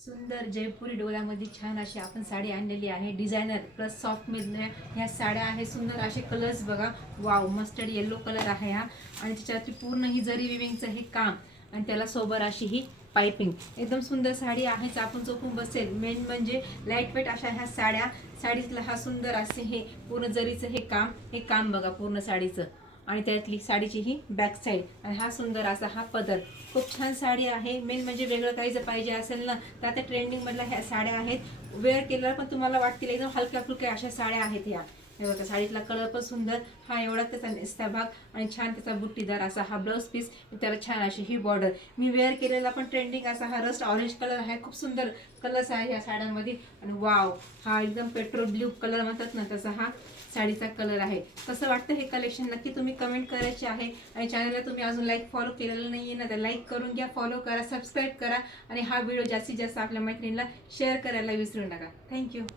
सुंदर जयपुरी डोळ्यामध्ये छान अशी आपण साडी आणलेली आहे. डिझायनर प्लस सॉफ्ट मध्ये ह्या साड्या आहे. सुंदर असे कलर्स बघा. वाव, मस्टर्ड येलो कलर आहे हा. आणि त्याच्यावरती पूर्ण ही जरी विविंगचं हे काम आणि त्याला सोबर अशी ही पाइपिंग. एकदम सुंदर साडी आहेच, आपण चोपून बसेल. मेन म्हणजे लाईट वेट अशा ह्या साड्या. साडीतला हा सुंदर असे हे पूर्ण जरीचं हे काम बघा पूर्ण साडीचं. आणि त्यातली साडीची ही बॅक साईड आणि हा सुंदर असा हा पदर. खूप छान साडी आहे. मेन म्हणजे वेगळं काही जर पाहिजे असेल ना तर आता ट्रेंडिंग मधल्या ह्या साड्या आहेत. वेअर केल्यावर पण तुम्हाला वाटतील एकदम हलक्या फुलक्या अशा साड्या आहेत ह्या. हे बघा, साडीतला कलर पण सुंदर. हा एवढा त्याचा नेसता भाग आणि छान त्याचा बुट्टीदार असा हा ब्लाऊज पीस. त्याला छान अशी ही बॉर्डर. मी वेअर केलेला पण ट्रेंडिंग असा हा रस्ट ऑरेंज कलर आहे. खूप सुंदर कलर्स आहे या साड्यांमध्ये. आणि वाव, हा एकदम पेट्रोल ब्ल्यू कलर म्हणतात ना तसा हा साडीचा कलर आहे. कसं वाटतं हे कलेक्शन नक्की तुम्ही कमेंट करायचे आहे. आणि चॅनलला तुम्ही अजून लाईक फॉलो केलेलं नाहीये ना तर लाईक करून घ्या, फॉलो करा, सबस्क्राईब करा आणि हा व्हिडिओ जास्तीत जास्त आपल्या मैत्रिणीला शेअर करायला विसरू नका. थँक्यू.